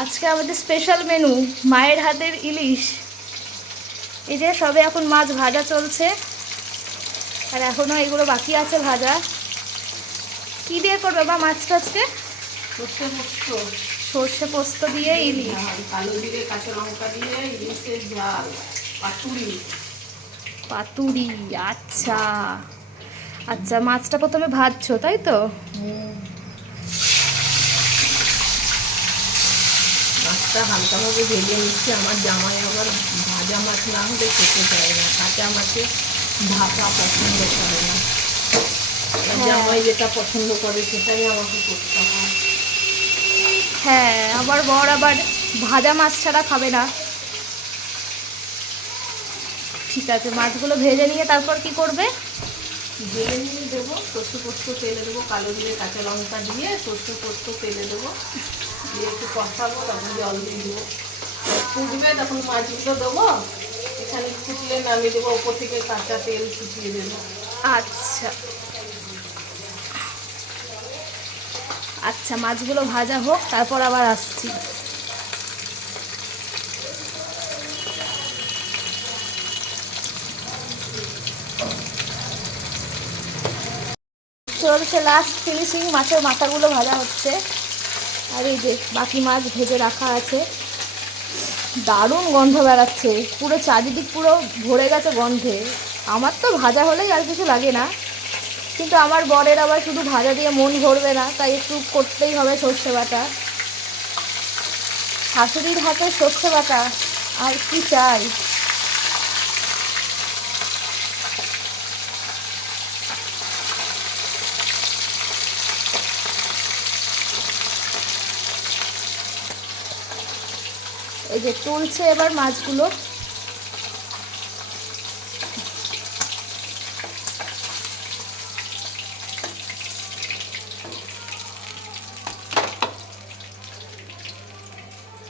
আজকে আমাদের special menu মায়ের হাতের ইলিশ। এই যে সবে এখন মাছ ভাজা চলছে, আর এখনও এগুলো বাকি আছে ভাজা। কি দিয়ে করবে বা মাছটা আজকে? সর্ষে পোস্ত। সর্ষে পোস্ত দিয়ে ইলিশ, কালো জিরে কাঁচা লঙ্কা দিয়ে ইলিশের ঝাল, পাতুরি। পাতুরি। আচ্ছা আচ্ছা, মাছটা প্রথমে ভাজছো তাই তো? মাছটা হালকাভাবে ভেজে নিচ্ছি। আমার জামাই আবার ভাজা মাছ না হলে খেতে চায় না, কাঁচা মাছে ভাপা পছন্দ করে না। জামাই যেটা পছন্দ করে সেটাই আমাকে করতে হয়। হ্যাঁ, আমার বর আবার ভাজা মাছ ছাড়া খাবে না। ঠিক আছে, মাছগুলো ভেজে নিয়ে তারপর কি করবে? ভেজে নিয়ে দেবো, সর্ষে পোস্ত তেলে দেবো, কালো জিরে কাঁচা লঙ্কা দিয়ে সর্ষে পোস্ত তেলে দেবো, দিয়ে একটু কষাবো, তখন জল দিয়ে দেবো। ফুটবে তখন মাছগুলো দেবো, এখানে ফুটলে নামিয়ে দেবো, ওপর থেকে কাঁচা তেল ছিটিয়ে দেবো। আচ্ছা আচ্ছা, মাছগুলো ভাজা হোক, তারপর আবার আসছি। চলছে লাস্ট ফিনিশিং, মাছের মাথাগুলো ভাজা হচ্ছে, আর এই যে বাকি মাছ ভেজে রাখা আছে। দারুণ গন্ধ বেড়াচ্ছে, পুরো চারিদিক পুরো ভরে গেছে গন্ধে। আমার তো ভাজা হলেই আর কিছু লাগে না, কিন্তু আমার বরের আবার শুধু ভাজা দিয়ে মন ভরবে না, তাই একটু করতেই হবে সর্ষে বাটা। শাশুড়ির হাতে সর্ষে বাটা, আর কি চাই। এই যে তুলছে এবার মাছগুলো।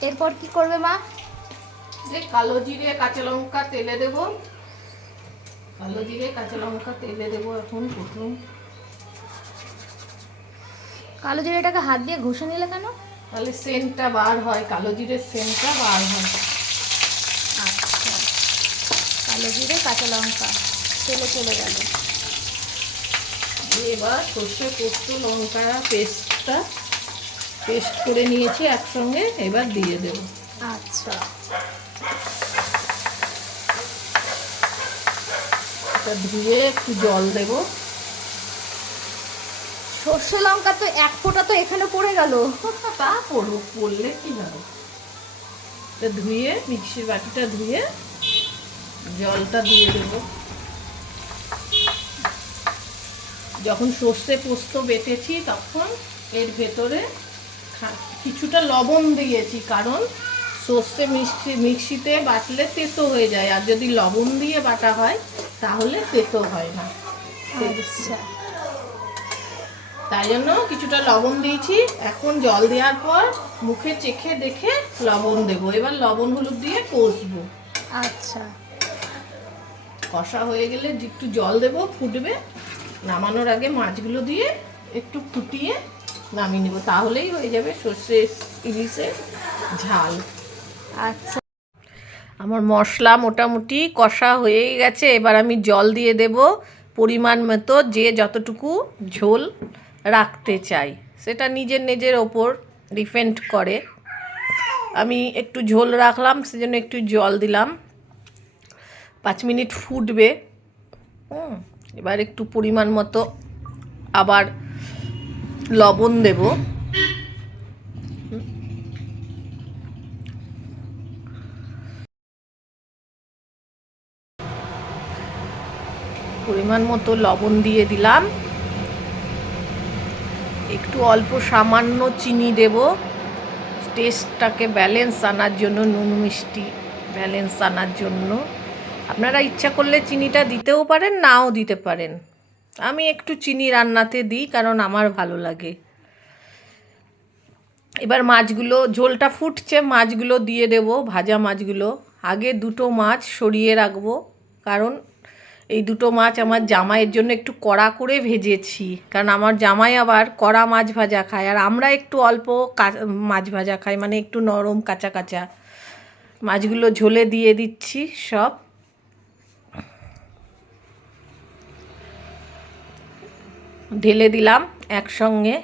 এরপর কি করবে মা? যে কালো জিরে কাঁচা লঙ্কা তেলে দেবো, কালো জিরে কাঁচা লঙ্কা তেলে দেবো এখন প্রথম। কালো জিরেটাকে হাত দিয়ে ঘষে নিলে কেন? তাহলে সেন্টটা বার হয়, কালো জিরের সেন্টটা বার হয়। আচ্ছা, কালো জিরে কাঁচা লঙ্কা তেলে চলে গেল। এবার সর্ষে পোস্ত লঙ্কা পেস্ট করে নিয়েছি একসঙ্গে, এবার দিয়ে দেবো। আচ্ছা, এটা ধুয়ে একটু জল দেবো। সর্ষে লঙ্কা তো এক ফোঁটা তো এখানে পড়ে গেল। তা পড়লে কি হবে? এটা ধুয়ে মিক্সির বাটিটা ধুয়ে জলটা দিয়ে দেবো। যখন সর্ষে পোস্ত বেটেছি তখন এর ভেতরে কিছুটা লবণ দিয়েছি, কারণ সর্ষে মিক্সিতে বাটলে তেতো হয়ে যায়, আর যদি লবণ দিয়ে বাটা হয় তাহলে তেতো হয় না। আচ্ছা, তাই জন্য কিছুটা লবণ দিয়েছি। এখন জল দেওয়ার পর মুখে চেখে দেখে লবণ দেবো। এবার লবণ হলুদ দিয়ে কষবো। আচ্ছা, কষা হয়ে গেলে একটু জল দেবো, ফুটবে। নামানোর আগে মাছগুলো দিয়ে একটু ফুটিয়ে নামিয়ে নেবো, তাহলেই হয়ে যাবে সর্ষে ইলিশের ঝাল। আচ্ছা। আমার মশলা মোটামুটি কষা হয়েই গেছে, এবার আমি জল দিয়ে দেব পরিমাণ মতো, যে যতটুকু ঝোল রাখতে চাই সেটা নিজের নিজের ওপর ডিপেন্ড করে। আমি একটু ঝোল রাখলাম, সেজন্য একটু জল দিলাম। 5 মিনিট ফুটবে। এবার একটু পরিমাণ মতো আবার লবণ দেব। পরিমাণ মতো লবণ দিয়ে দিলাম। একটু অল্প সামান্য চিনি দেব, টেস্টটাকে ব্যালেন্স আনার জন্য, নুন মিষ্টি ব্যালেন্স আনার জন্য। আপনারা ইচ্ছা করলে চিনিটা দিতেও পারেন, নাও দিতে পারেন। আমি একটু চিনি রান্নাতে দিই, কারণ আমার ভালো লাগে। এবার মাছগুলো, ঝোলটা ফুটছে, মাছগুলো দিয়ে দেব, ভাজা মাছগুলো। আগে দুটো মাছ সরিয়ে রাখবো, কারণ এই দুটো মাছ আমার জামাইয়ের জন্য একটু কড়া করে ভেজেছি, কারণ আমার জামাই আবার কড়া মাছ ভাজা খায়, আর আমরা একটু অল্প মাছ ভাজা খাই, মানে একটু নরম কাঁচা কাঁচা। মাছগুলো ঝোলে দিয়ে দিচ্ছি, সব ঢেলে দিলাম একসঙ্গে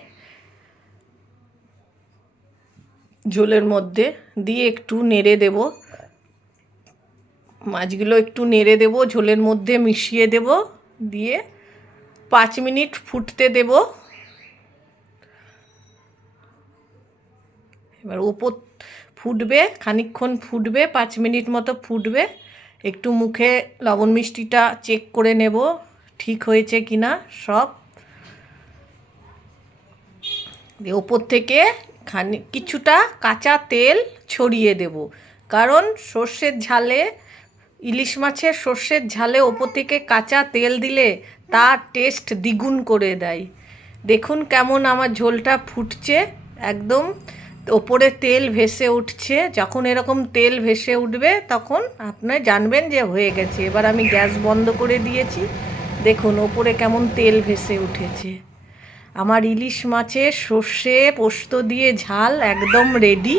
ঝোলের মধ্যে, দিয়ে একটু নেড়ে দেব। মাছগুলো একটু নেড়ে দেব, ঝোলের মধ্যে মিশিয়ে দেব, দিয়ে 5 মিনিট ফুটতে দেব। এবার ওপর ফুটবে, খানিকক্ষণ ফুটবে, 5 মিনিট মতো ফুটবে। একটু মুখে লবণ মিষ্টিটা চেক করে নেব ঠিক হয়েছে কিনা সব। দিয়ে ওপর থেকে কিছুটা কাঁচা তেল ছড়িয়ে দেব, কারণ সর্ষের ঝালে, ইলিশ মাছের সর্ষের ঝালে ওপর থেকে কাঁচা তেল দিলে তার টেস্ট দ্বিগুণ করে দেয়। দেখুন কেমন আমার ঝোলটা ফুটছে, একদম ওপরে তেল ভেসে উঠছে। যখন এরকম তেল ভেসে উঠবে তখন আপনি জানবেন যে হয়ে গেছে। এবার আমি গ্যাস বন্ধ করে দিয়েছি, দেখুন ওপরে কেমন তেল ভেসে উঠেছে। আমার ইলিশ মাছের সর্ষে পোস্ত দিয়ে ঝাল একদম রেডি।